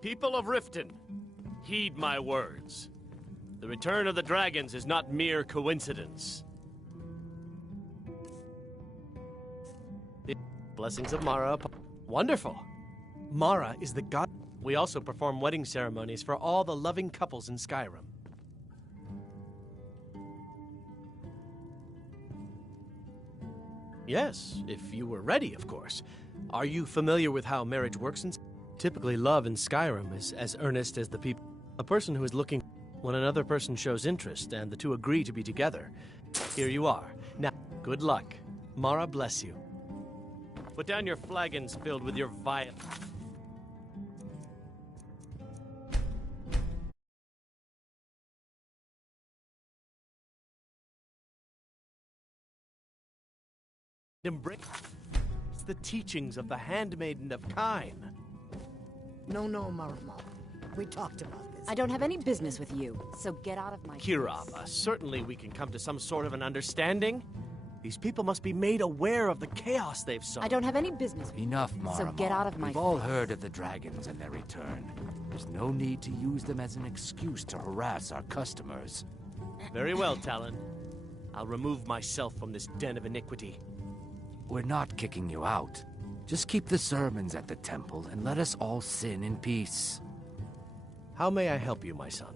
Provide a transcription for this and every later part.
People of Riften, heed my words. The return of the dragons is not mere coincidence. The blessings of Mara. Wonderful. Mara is the god. We also perform wedding ceremonies for all the loving couples in Skyrim. Yes, if you were ready, of course. Are you familiar with how marriage works in... Typically, love in Skyrim is as earnest as the people... A person who is looking... When another person shows interest and the two agree to be together. Here you are. Now, good luck. Mara bless you. Put down your flagons filled with your vile... Embrace the teachings of the handmaiden of Kine. No, Marama. We talked about this. I don't have any business with you, so get out of my Kirava, certainly we can come to some sort of an understanding. These people must be made aware of the chaos they've sown. I don't have any business with Enough, Marama. So get out of my We've all heard of the dragons and their return. There's no need to use them as an excuse to harass our customers. Very well, Talon. I'll remove myself from this den of iniquity. We're not kicking you out. Just keep the sermons at the temple and let us all sin in peace. How may I help you, my son?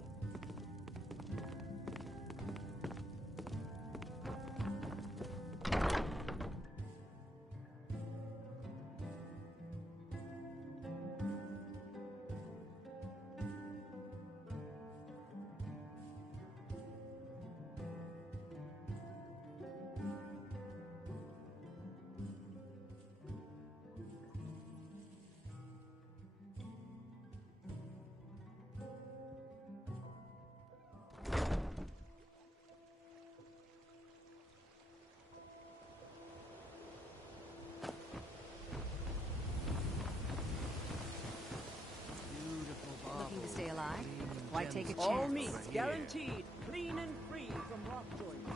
Looking to stay alive? Why take a chance? All meats guaranteed, clean and free from rock joints.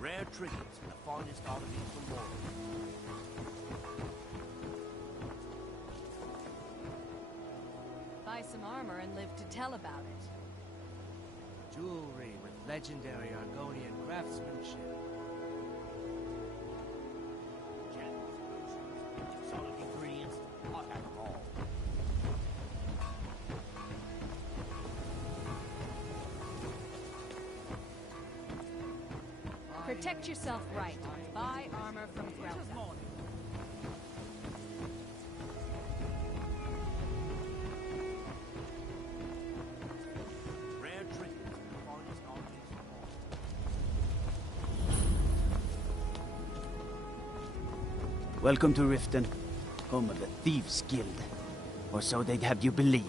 Rare trinkets and the finest oddities from Morrow. Buy some armor and live to tell about it. Jewelry with legendary Argonian craftsmanship. Gems, solid ingredients, I'll have them all. Protect yourself right. Buy armor from Grelka. Rare trinkets and the finest oddities from Morrow. Welcome to Riften, home of the Thieves' Guild. Or so they'd have you believe.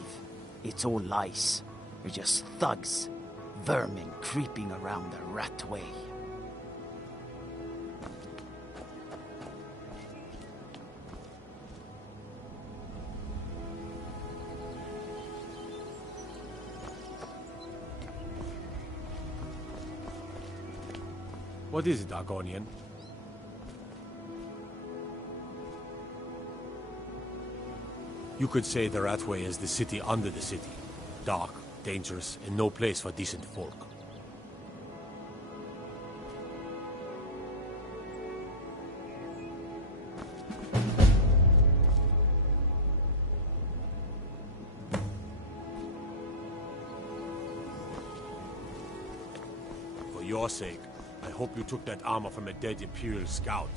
It's all lies. They're just thugs. Vermin creeping around the rat way. What is it, Argonian? You could say the Ratway is the city under the city. Dark, dangerous, and no place for decent folk. For your sake, I hope you took that armor from a dead Imperial scout.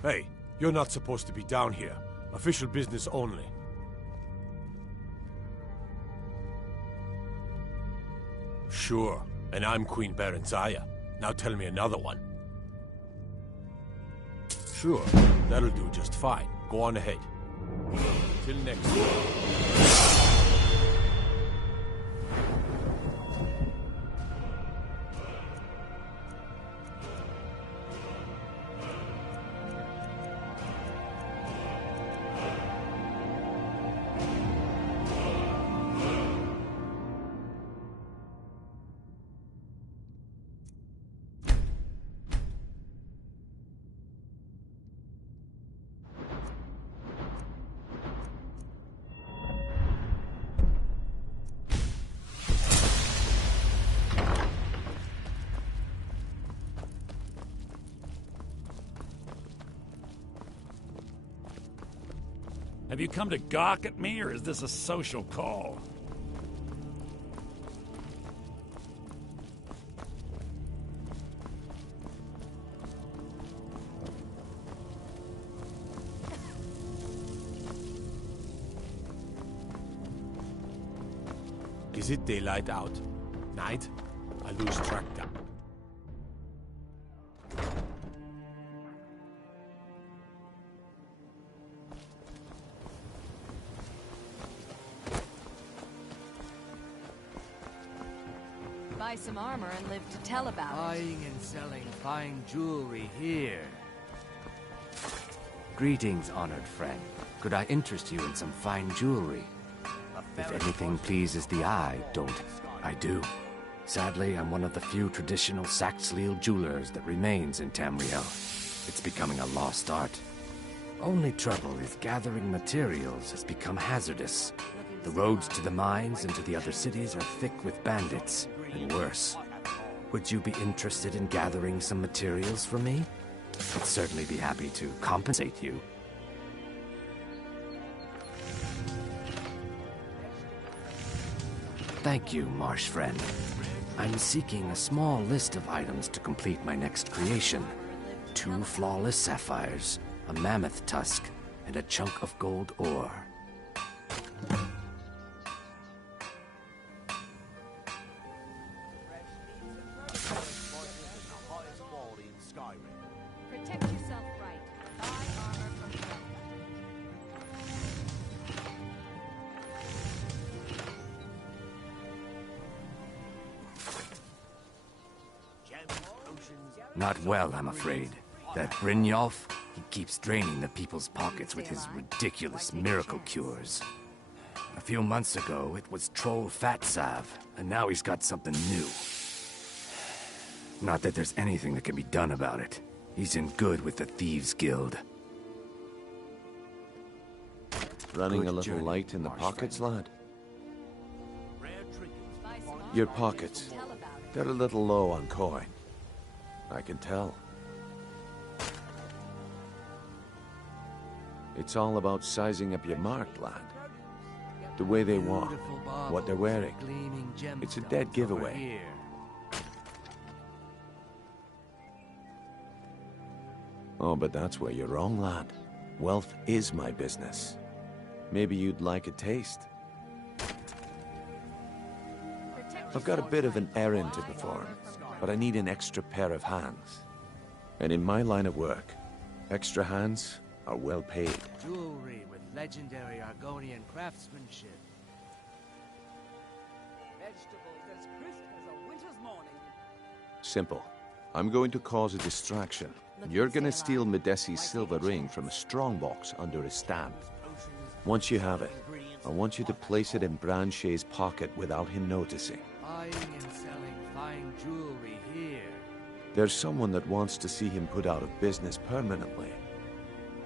Hey, you're not supposed to be down here. Official business only. Sure, and I'm Queen Berenzaya. Now tell me another one. Sure, that'll do just fine. Go on ahead. Till next time. Have you come to gawk at me, or is this a social call? Is it daylight out? Night? I lose track down. Buy some armor and live to tell about it. Buying and selling fine jewelry here. Greetings, honored friend. Could I interest you in some fine jewelry? If anything pleases the eye, don't I do. Sadly, I'm one of the few traditional Saxhleel jewelers that remains in Tamriel. It's becoming a lost art. Only trouble is gathering materials has become hazardous. The roads to the mines and to the other cities are thick with bandits, and worse. Would you be interested in gathering some materials for me? I'd certainly be happy to compensate you. Thank you, marsh friend. I'm seeking a small list of items to complete my next creation. 2 flawless sapphires, a mammoth tusk, and a chunk of gold ore. Protect yourself right. Buy armor from Helga. Not well, I'm afraid. That Brynjolf, he keeps draining the people's pockets with his ridiculous miracle cures. A few months ago, it was Troll Fat Salve, and now he's got something new. Not that there's anything that can be done about it. He's in good with the Thieves' Guild. Running Good a little journey, light in the marsh pockets, friend. lad? Buy some armor Your and live pockets. to tell about it. They're a little low on coin. I can tell. It's all about sizing up your mark, lad. The way they walk, what they're wearing. It's a dead giveaway. Oh, but that's where you're wrong, lad. Wealth is my business. Maybe you'd like a taste. I've got a bit of an errand to perform, but I need an extra pair of hands. And in my line of work, extra hands are well paid. Jewelry with legendary Argonian craftsmanship. Vegetables as crisp as a winter's morning. Simple. I'm going to cause a distraction. You're gonna steal Medesi's silver ring from a strongbox under his stand. Once you have it, I want you to place it in Branche's pocket without him noticing. Buying and selling fine jewelry here. There's someone that wants to see him put out of business permanently.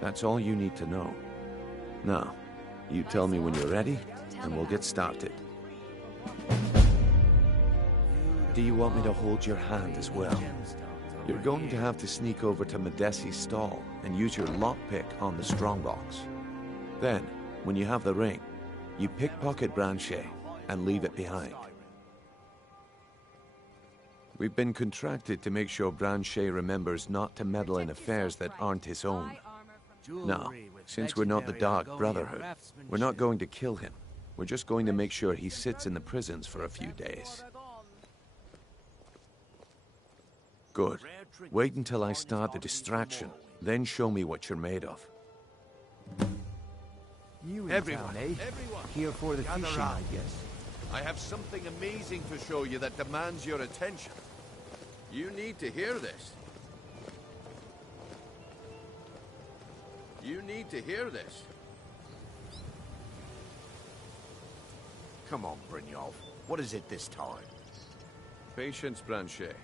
That's all you need to know. Now, you tell me when you're ready, and we'll get started. Do you want me to hold your hand as well? You're going to have to sneak over to Medesi's stall and use your lockpick on the strongbox. Then, when you have the ring, you pickpocket Branchet and leave it behind. We've been contracted to make sure Branchet remembers not to meddle in affairs that aren't his own. Now, since we're not the Dark Brotherhood, we're not going to kill him. We're just going to make sure he sits in the prisons for a few days. Good. Wait until I start the distraction, then show me what you're made of. New in town, eh? Here for the fishing, I guess. I have something amazing to show you that demands your attention. You need to hear this. You need to hear this. Come on, Brynjolf. What is it this time? Patience, Branchet.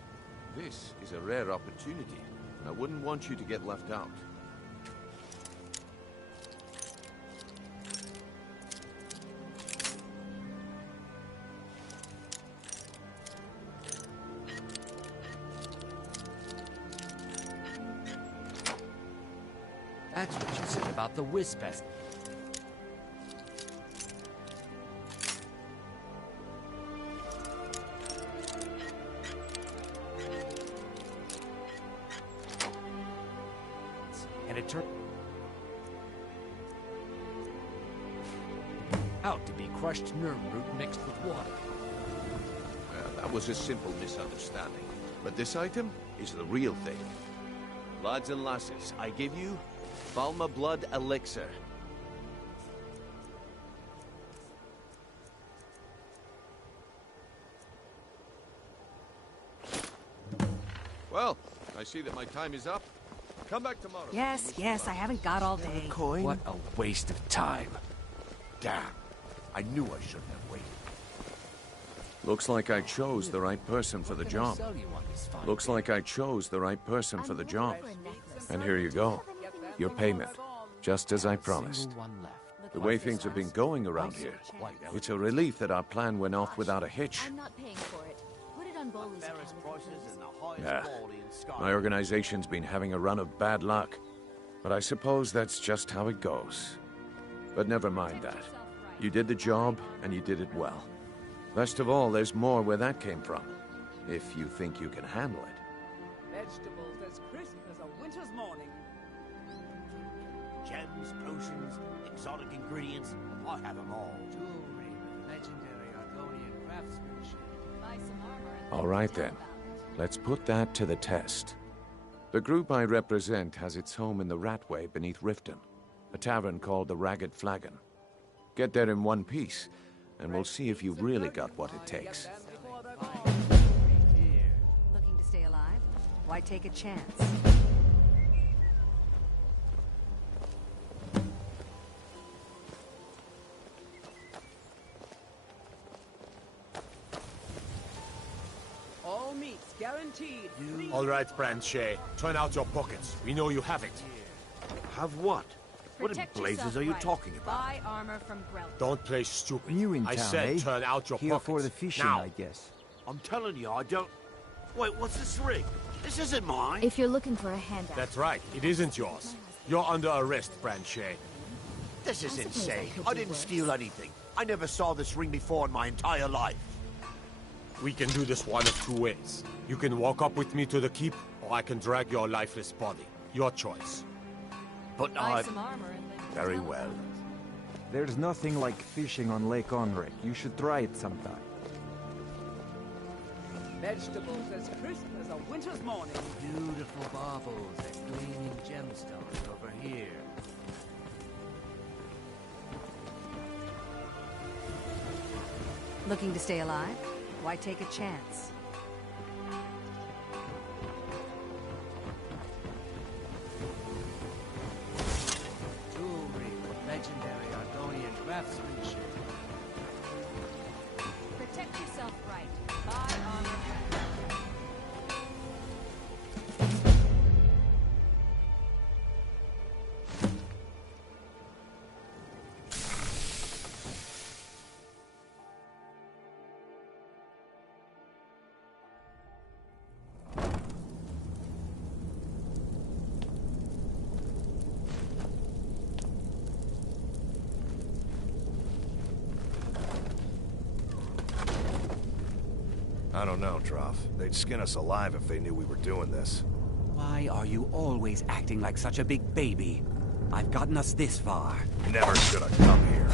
This is a rare opportunity, and I wouldn't want you to get left out. That's what you said about the Wispest. And it turned out to be crushed nerve root mixed with water. Well, that was a simple misunderstanding. But this item is the real thing. Lads and lasses, I give you Falma Blood Elixir. Well, I see that my time is up. Come back tomorrow. Yes, I haven't got all day. Coin? What a waste of time. Damn. I knew I shouldn't have waited. Looks like I chose the right person for the job. Sell you on this fine. Looks like I chose the right person for the job. And here you go. Your payment. Just as I promised. Single one left. The way things have been going around here, it's a relief that our plan went off without a hitch. I'm not paying for it. Put it on Bowley's account. Yeah. My organization's been having a run of bad luck. But I suppose that's just how it goes. But never mind that. You did the job, and you did it well. Best of all, there's more where that came from. If you think you can handle it. Vegetables as crisp as a winter's morning. Gems, potions, exotic ingredients. I have them all. Jewelry with legendary Argonian craftsmanship. Buy some armor and All right then. Let's put that to the test. The group I represent has its home in the Ratway beneath Riften, a tavern called the Ragged Flagon. Get there in one piece, and we'll see if you've really got what it takes. looking to stay alive? Why take a chance? All meats guaranteed. All right, Branchet. Turn out your pockets. We know you have it. Have what? What in Protect blazes yourself are you right. talking about? Buy armor from Grelp. Don't play stupid. New in I town, said eh? turn out your Here pockets. for the fishing, now. I guess. I'm telling you, I don't... Wait, what's this ring? This isn't mine. If you're looking for a handout. That's right. It isn't yours. You're under arrest, Branchet. This is I suppose insane. I could I do didn't worse. steal anything. I never saw this ring before in my entire life. We can do this one of two ways. You can walk up with me to the keep, or I can drag your lifeless body. Your choice. But Buy I... some armor and live Very in well. There's nothing like fishing on Lake Onrek. You should try it sometime. Vegetables as crisp as a winter's morning. Beautiful baubles and gleaming gemstones over here. Looking to stay alive? Why take a chance? Jewelry with legendary Argonian craftsmanship. Protect yourself right. Buy armor. I don't know, Trough. They'd skin us alive if they knew we were doing this. Why are you always acting like such a big baby? I've gotten us this far. Never should have come here.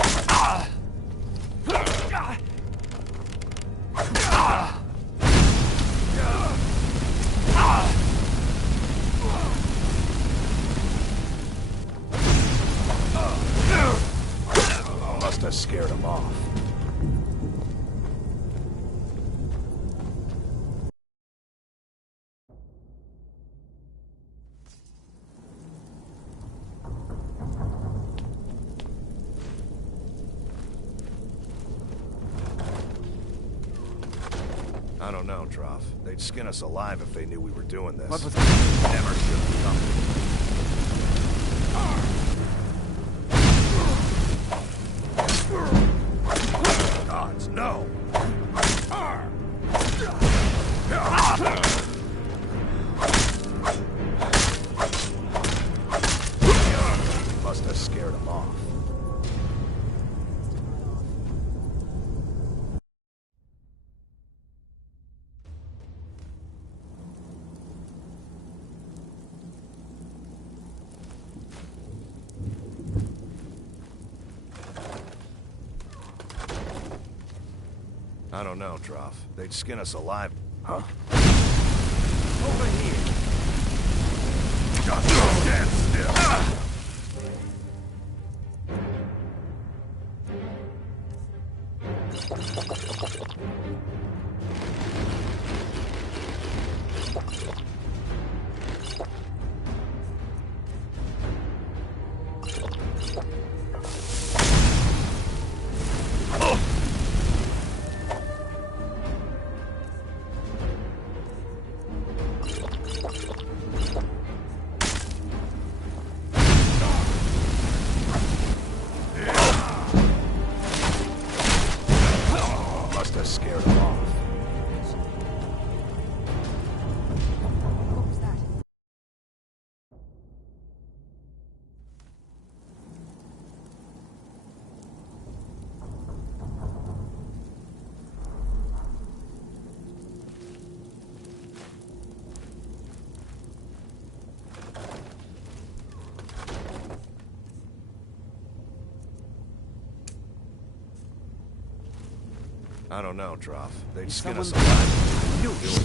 Must have scared him off. I don't know, Trough. They'd skin us alive if they knew we were doing this. What was Never should have come. Gods, no! Must have scared him off. I don't know, Trough. They'd skin us alive. Huh? Over here! Just stand still! Must have scared him off. What was that? I don't know, Trough. They'd skin us alive. You do it.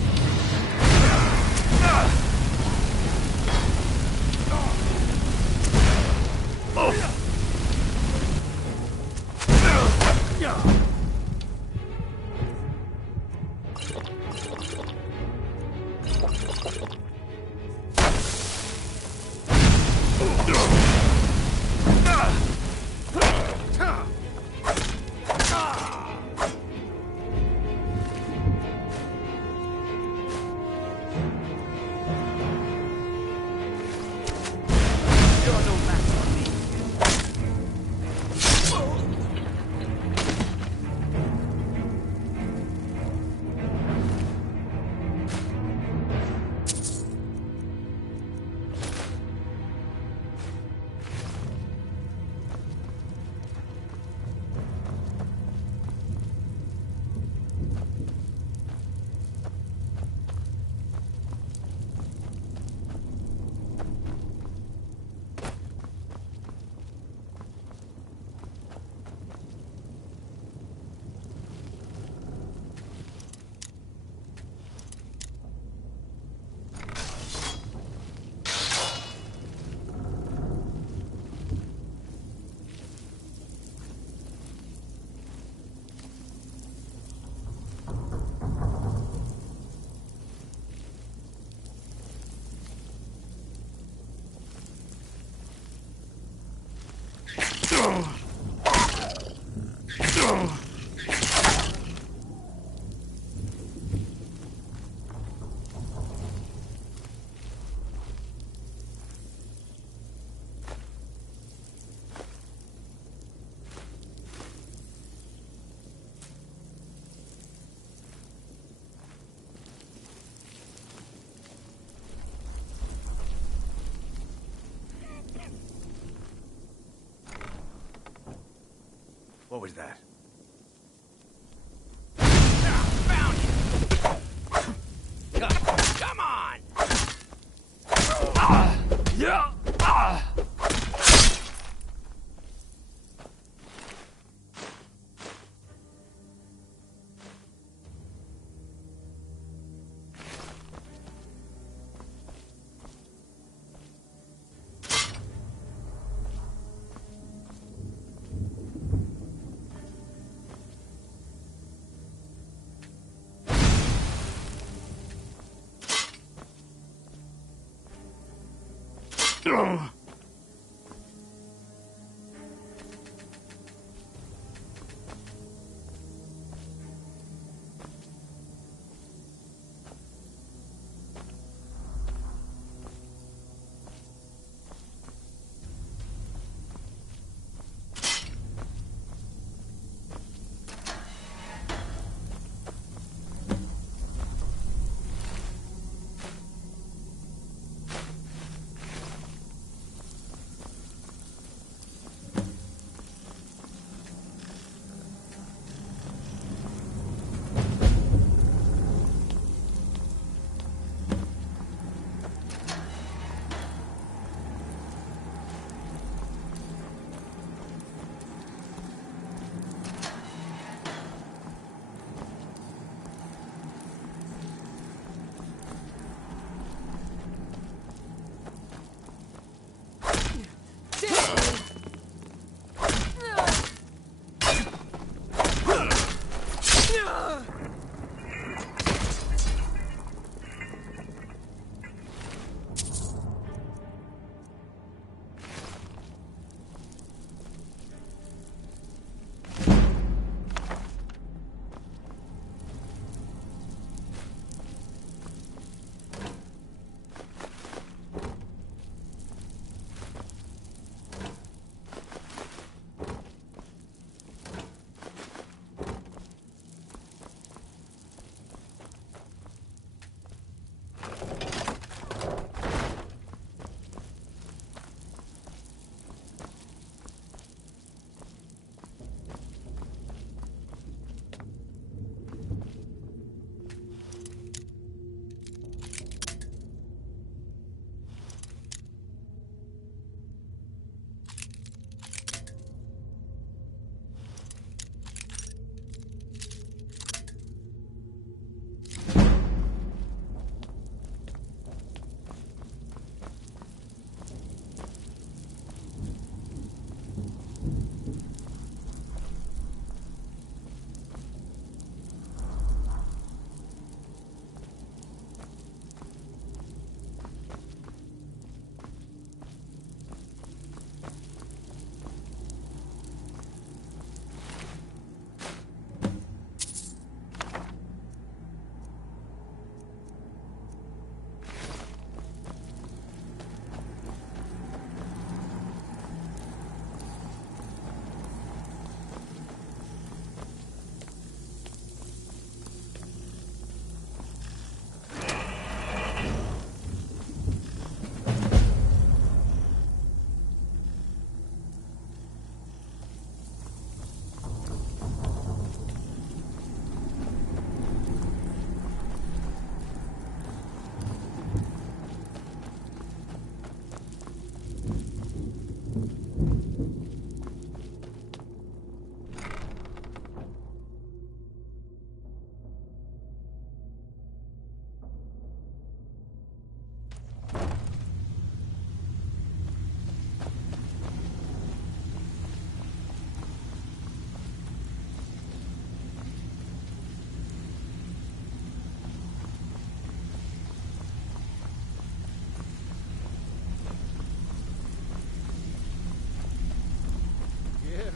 What was that? Found you!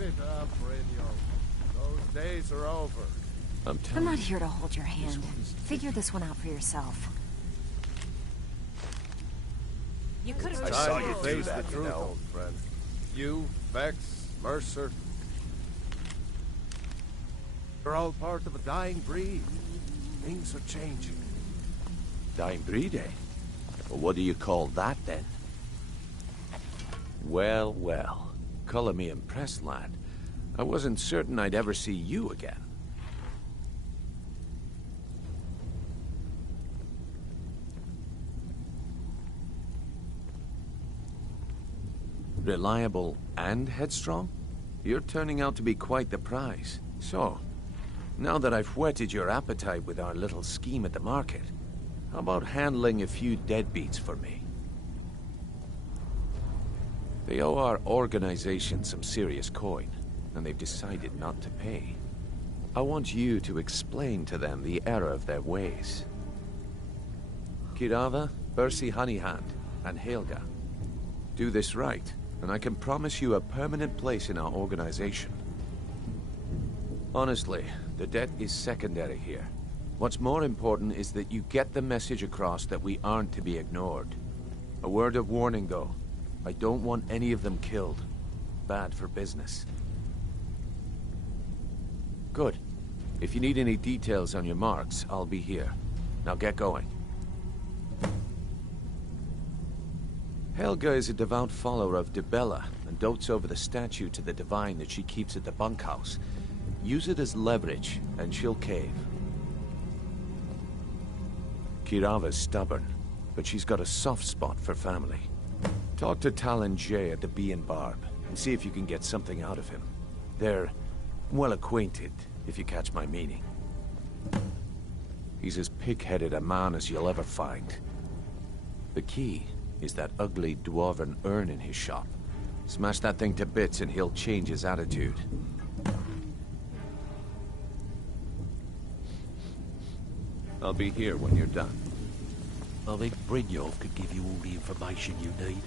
it up, Brynio. Those days are over. I'm not here to hold your hand. Figure this one out for yourself. You could have I saw you do that, the you truth, know. old friend. You, Vex, Mercer. You're all part of a dying breed. Things are changing. Dying breed, eh? Well, what do you call that, then? Well, well. Color me impressed, lad. I wasn't certain I'd ever see you again. Reliable and headstrong? You're turning out to be quite the prize. So, now that I've whetted your appetite with our little scheme at the market, how about handling a few deadbeats for me? They owe our organization some serious coin, and they've decided not to pay. I want you to explain to them the error of their ways. Kirava, Bersi Honeyhand, and Helga. Do this right, and I can promise you a permanent place in our organization. Honestly, the debt is secondary here. What's more important is that you get the message across that we aren't to be ignored. A word of warning, though. I don't want any of them killed. Bad for business. Good. If you need any details on your marks, I'll be here. Now get going. Helga is a devout follower of Dibella and dotes over the statue to the divine that she keeps at the bunkhouse. Use it as leverage, and she'll cave. Kirava's stubborn, but she's got a soft spot for family. Talk to Talon Jay at the Bee and Barb, and see if you can get something out of him. They're well acquainted, if you catch my meaning. He's as pig-headed a man as you'll ever find. The key is that ugly dwarven urn in his shop. Smash that thing to bits and he'll change his attitude. I'll be here when you're done. I think Brynjolf could give you all the information you need.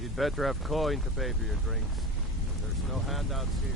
You'd better have coin to pay for your drinks. There's no handouts here.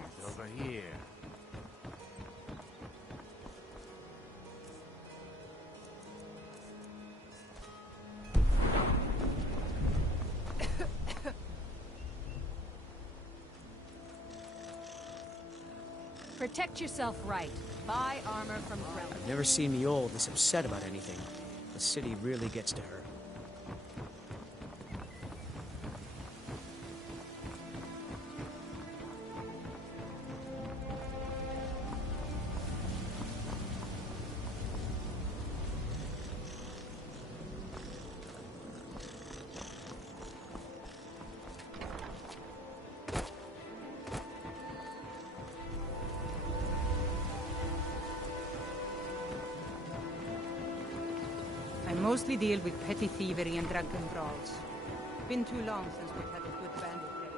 pants. Over here. Protect yourself right. Buy armor from Grell. I've never seen the old this upset about anything. The city really gets to her. I mostly deal with petty thievery and drunken brawls. Been too long since we've had a good bandit raid.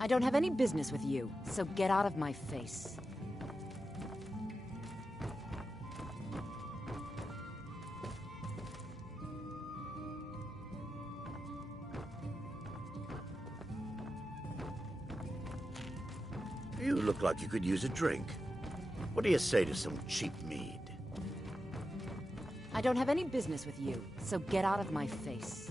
I don't have any business with you, so get out of my face. You look like you could use a drink. What do you say to some cheap mead? I don't have any business with you, so get out of my face.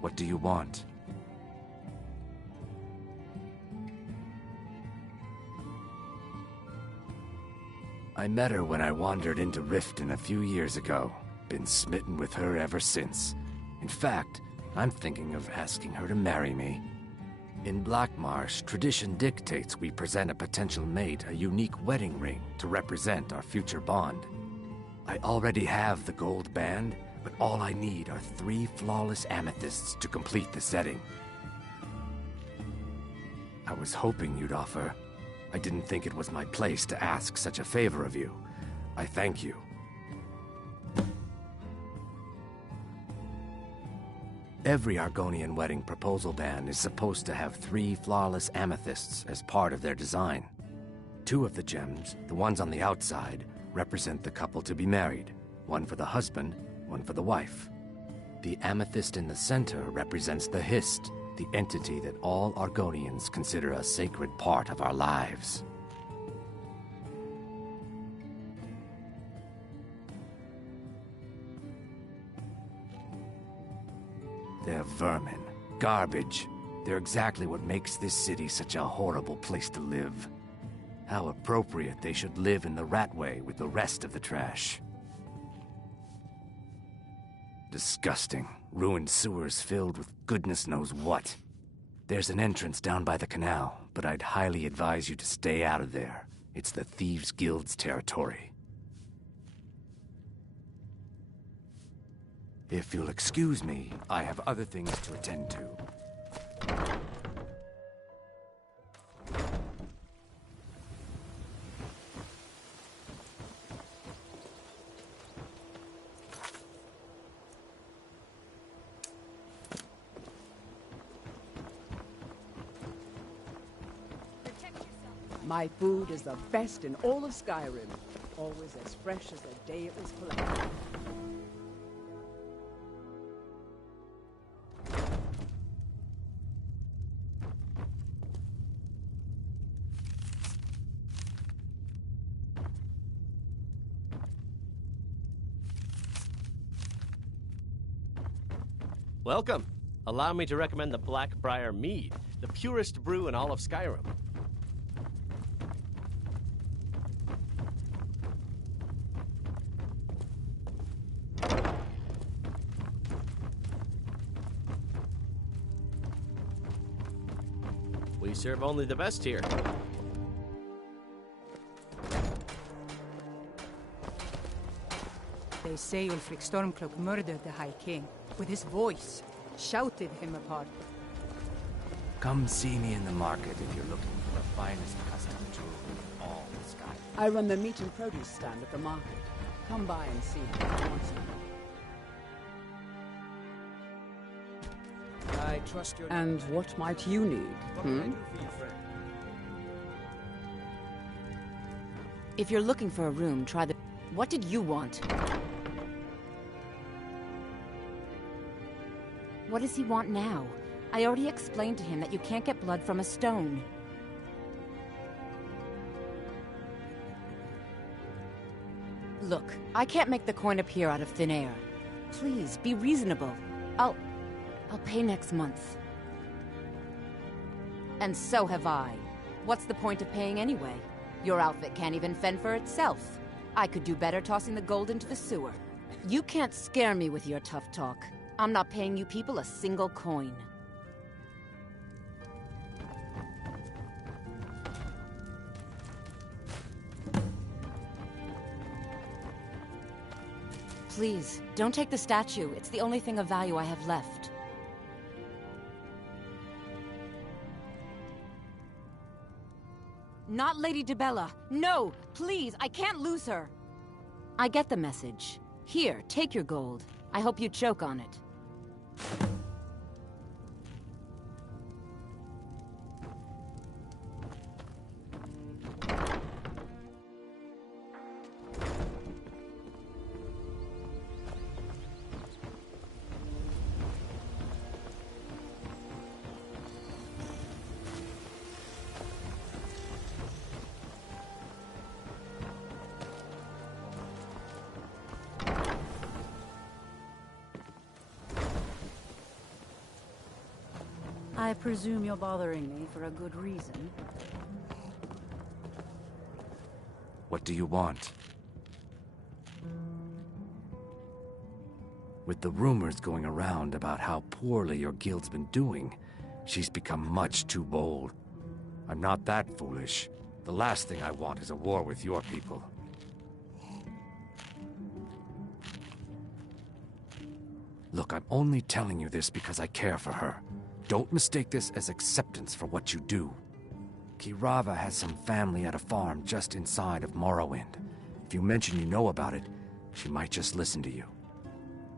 What do you want? I met her when I wandered into Riften a few years ago. Been smitten with her ever since. In fact, I'm thinking of asking her to marry me. In Blackmarsh, tradition dictates we present a potential mate a unique wedding ring to represent our future bond. I already have the gold band, but all I need are 3 flawless amethysts to complete the setting. I was hoping you'd offer. I didn't think it was my place to ask such a favor of you. I thank you. Every Argonian wedding proposal band is supposed to have 3 flawless amethysts as part of their design. 2 of the gems, the ones on the outside, represent the couple to be married. One for the husband, one for the wife. The amethyst in the center represents the Hist, the entity that all Argonians consider a sacred part of our lives. They're vermin, garbage. They're exactly what makes this city such a horrible place to live. How appropriate they should live in the Ratway with the rest of the trash. Disgusting. Ruined sewers filled with goodness knows what. There's an entrance down by the canal, but I'd highly advise you to stay out of there. It's the Thieves' Guild's territory. If you'll excuse me, I have other things to attend to. My food is the best in all of Skyrim. Always as fresh as the day it was collected. Welcome. Allow me to recommend the Blackbriar Mead, the purest brew in all of Skyrim. We serve only the best here. They say Ulfric Stormcloak murdered the High King. With his voice, shouted him apart. Come see me in the market if you're looking for the finest custom jewelry in all the sky. I run the meat and produce stand at the market. Come by and see if you want some. I trust your... And what might you need? What can I do for you, friend? If you're looking for a room, try the... What did you want? What does he want now? I already explained to him that you can't get blood from a stone. Look, I can't make the coin appear out of thin air. Please, be reasonable. I'll pay next month. And so have I. What's the point of paying anyway? Your outfit can't even fend for itself. I could do better tossing the gold into the sewer. You can't scare me with your tough talk. I'm not paying you people a single coin. Please, don't take the statue. It's the only thing of value I have left. Not Lady Dibella. No, please, I can't lose her. I get the message. Here, take your gold. I hope you choke on it. I presume you're bothering me for a good reason. What do you want? With the rumors going around about how poorly your guild's been doing, she's become much too bold. I'm not that foolish. The last thing I want is a war with your people. Look, I'm only telling you this because I care for her. Don't mistake this as acceptance for what you do. Kirava has some family at a farm just inside of Morrowind. If you mention you know about it, she might just listen to you.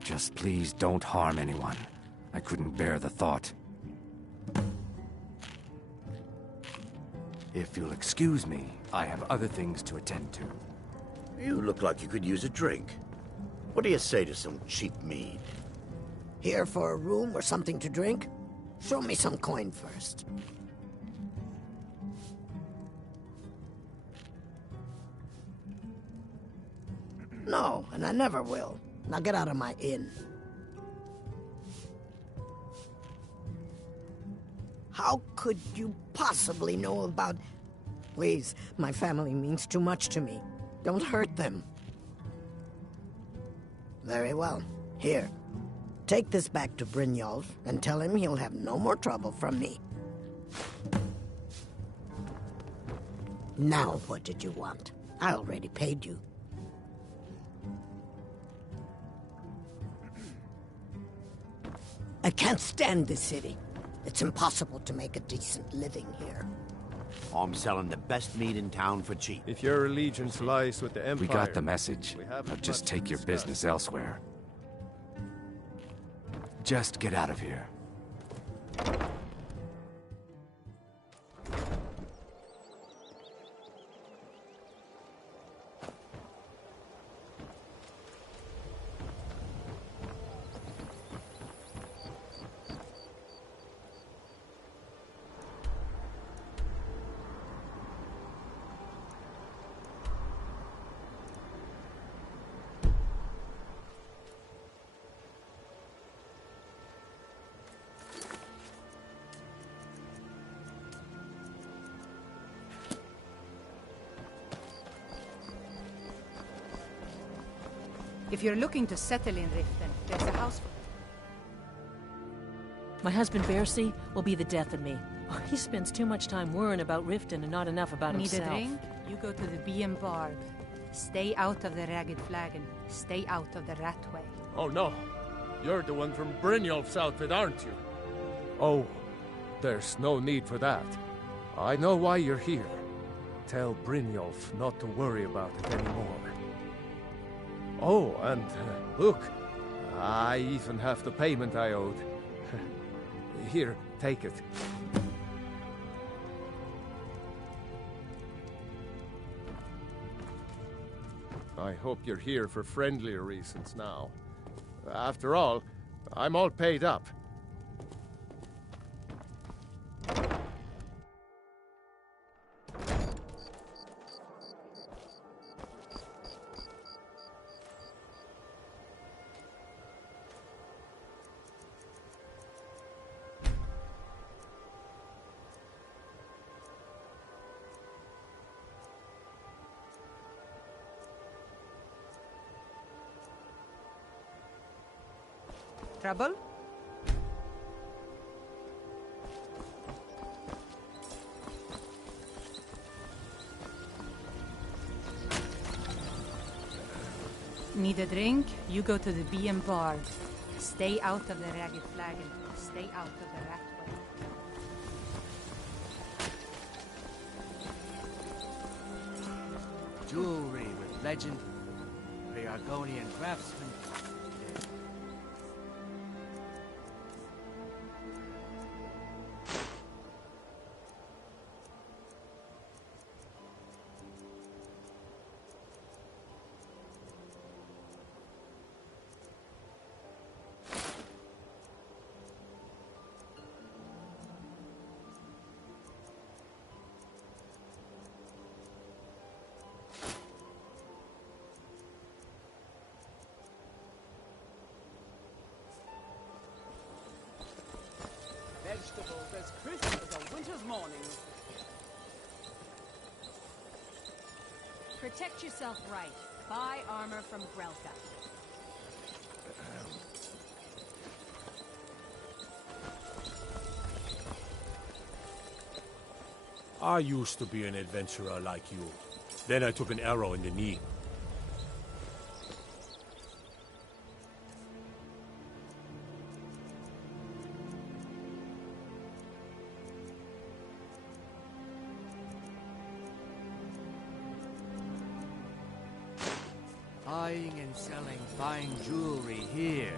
Just please don't harm anyone. I couldn't bear the thought. If you'll excuse me, I have other things to attend to. You look like you could use a drink. What do you say to some cheap mead? Here for a room or something to drink? Show me some coin first. No, and I never will. Now get out of my inn. How could you possibly know about... Please, my family means too much to me. Don't hurt them. Very well. Here. Take this back to Brynjolf and tell him he'll have no more trouble from me. Now, what did you want? I already paid you. I can't stand this city. It's impossible to make a decent living here. I'm selling the best meat in town for cheap. If your allegiance lies with the Empire... We got the message. Now just take your business elsewhere. Just get out of here. If you're looking to settle in Riften, there's a house for... My husband Bercy will be the death of me. He spends too much time worrying about Riften and not enough about Need himself. a drink? You go to the Bee and Bard. Stay out of the Ragged Flagon. Stay out of the Ratway. Oh no, you're the one from Brynjolf's outfit, aren't you? Oh, there's no need for that. I know why you're here. Tell Brynjolf not to worry about it anymore. Oh, and look, I even have the payment I owed. Here, take it. I hope you're here for friendlier reasons now. After all, I'm all paid up. Trouble? Need a drink? You go to the Bee and Bard. Stay out of the Ragged Flagon. Stay out of the Ratway. Jewelry with legend. Argonian craftsmen. Vegetables as crisp as a winter's morning. Protect yourself right. Buy armor from Grelka. I used to be an adventurer like you. Then I took an arrow in the knee. Buying and selling fine jewelry here.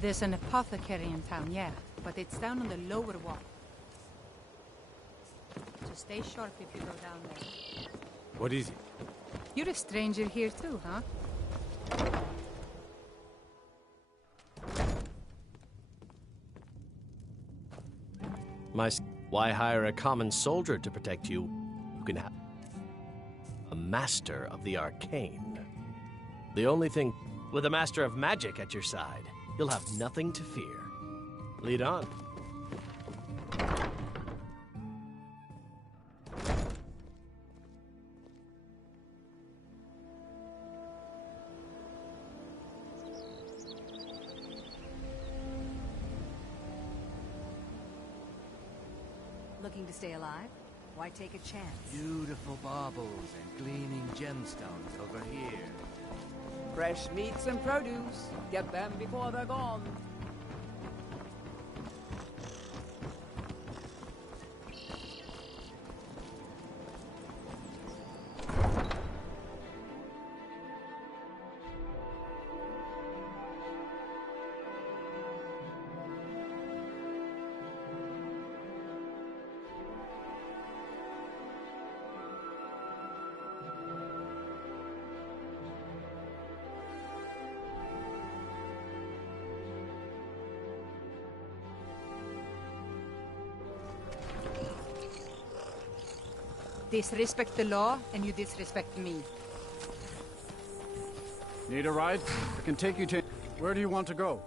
There's an apothecary in town, yeah, but it's down on the lower wall. So stay sharp if you go down there. What is it? You're a stranger here too, huh? Why hire a common soldier to protect you? You can have a master of the arcane. The only thing, with a master of magic at your side, you'll have nothing to fear. Lead on. Looking to stay alive? Why take a chance? Beautiful baubles and gleaming gemstones over here. Fresh meats and produce. Get them before they're gone. Disrespect the law, and you disrespect me. Need a ride? I can take you to... Where do you want to go?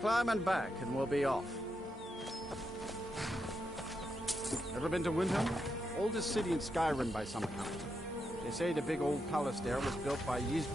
Climb and back, and we'll be off. Ever been to Windham? Oldest city in Skyrim by some count. They say the big old palace there was built by Ys...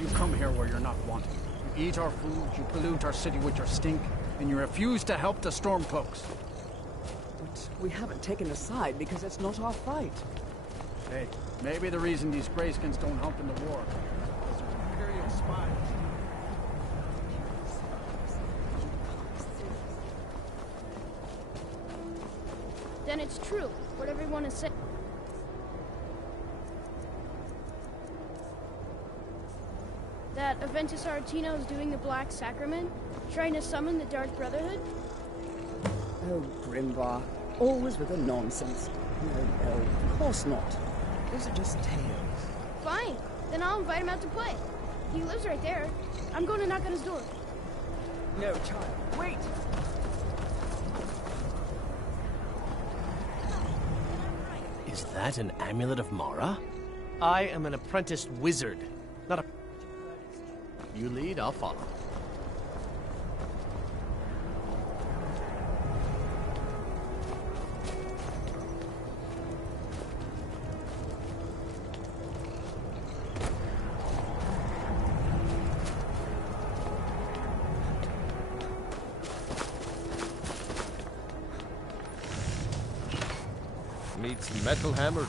You come here where you're not wanted. You eat our food, you pollute our city with your stink, and you refuse to help the Stormcloaks. But we haven't taken a side because it's not our fight. Hey, maybe the reason these Greyskins don't hump in the war is there's Imperial spies. Then it's true, what everyone is saying. That Aventus Aretino is doing the Black Sacrament, trying to summon the Dark Brotherhood? Oh, Grimvar. Always with the nonsense. No, of course not. Those are just tales. Fine, then I'll invite him out to play. He lives right there. I'm going to knock on his door. No, child, wait! Is that an amulet of Mara? I am an apprenticed wizard, not a... You lead, I'll follow. Meets metal hammered.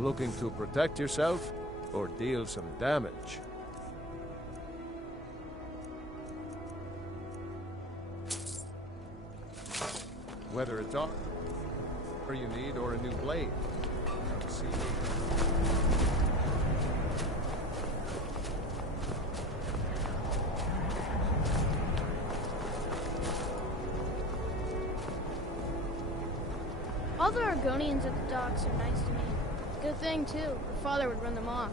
Looking to protect yourself or deal some damage? Whether it's armor you need or a new blade. Come see me. All the Argonians at the docks are nice to me. Good thing, too. Your father would run them off.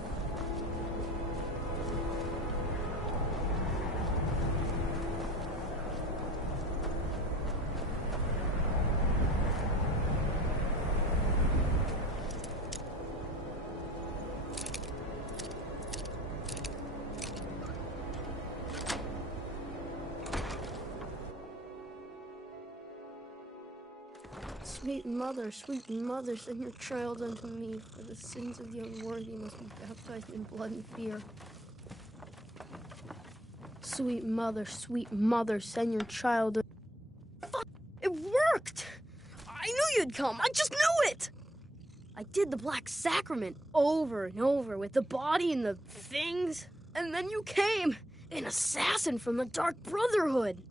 Sweet mother, send your child unto me, for the sins of the unworthy must be baptized in blood and fear. Sweet mother, send your child. It worked! I knew you'd come, I just knew it! I did the Black Sacrament over and over with the body and the things, and then you came, an assassin from the Dark Brotherhood.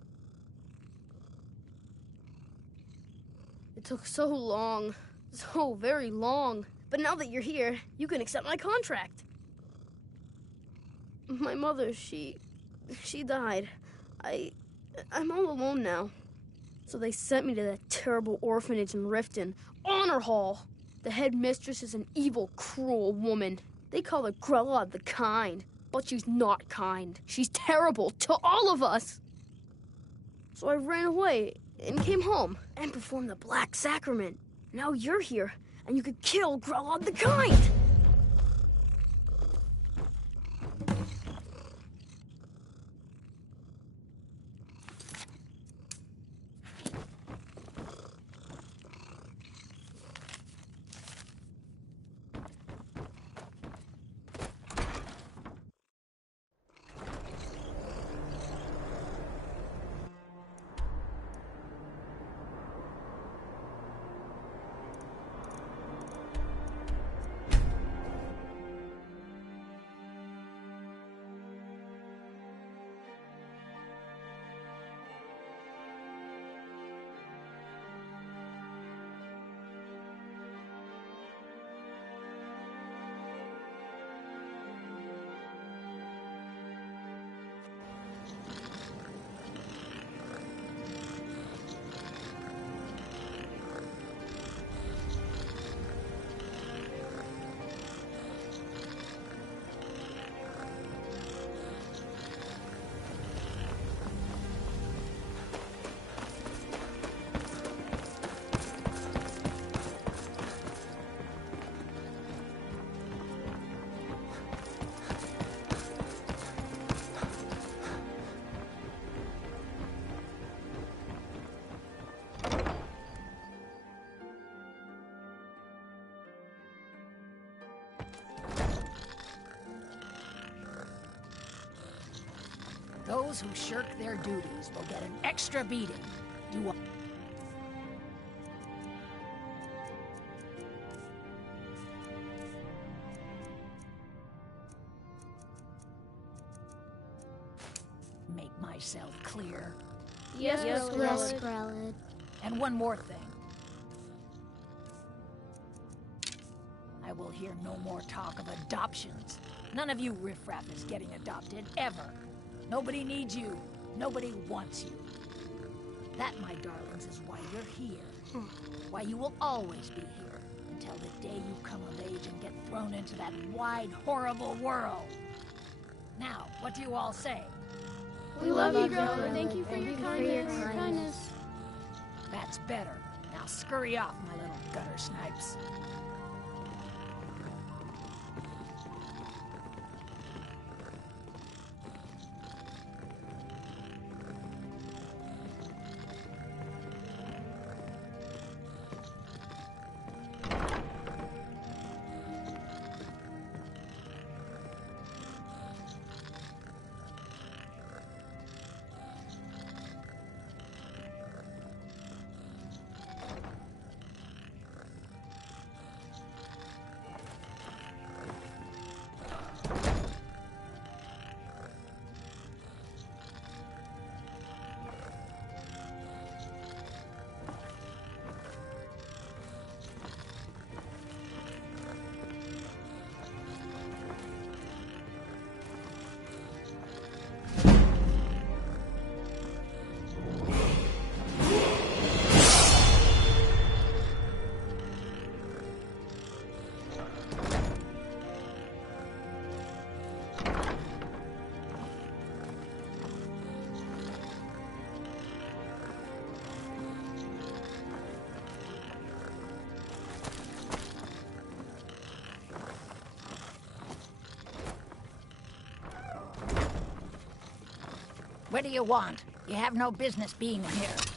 It took so long, so very long. But now that you're here, you can accept my contract. My mother, she died. I'm all alone now. So they sent me to that terrible orphanage in Riften, Honor Hall. The headmistress is an evil, cruel woman. They call her Grella the Kind, but she's not kind. She's terrible to all of us. So I ran away and came home and performed the Black Sacrament. Now you're here, and you could kill Grella the Kind! Those who shirk their duties will get an extra beating. Do make myself clear? Yes, Grelid. And one more thing. I will hear no more talk of adoptions. None of you riffraff is getting adopted, ever. Nobody needs you. Nobody wants you. That, my darlings, is why you're here. Why you will always be here. Until the day you come of age and get thrown into that wide, horrible world. Now, what do you all say? We love you, Grella. Thank you for your kindness. That's better. Now scurry off, my little gutter snipes. What do you want? You have no business being here.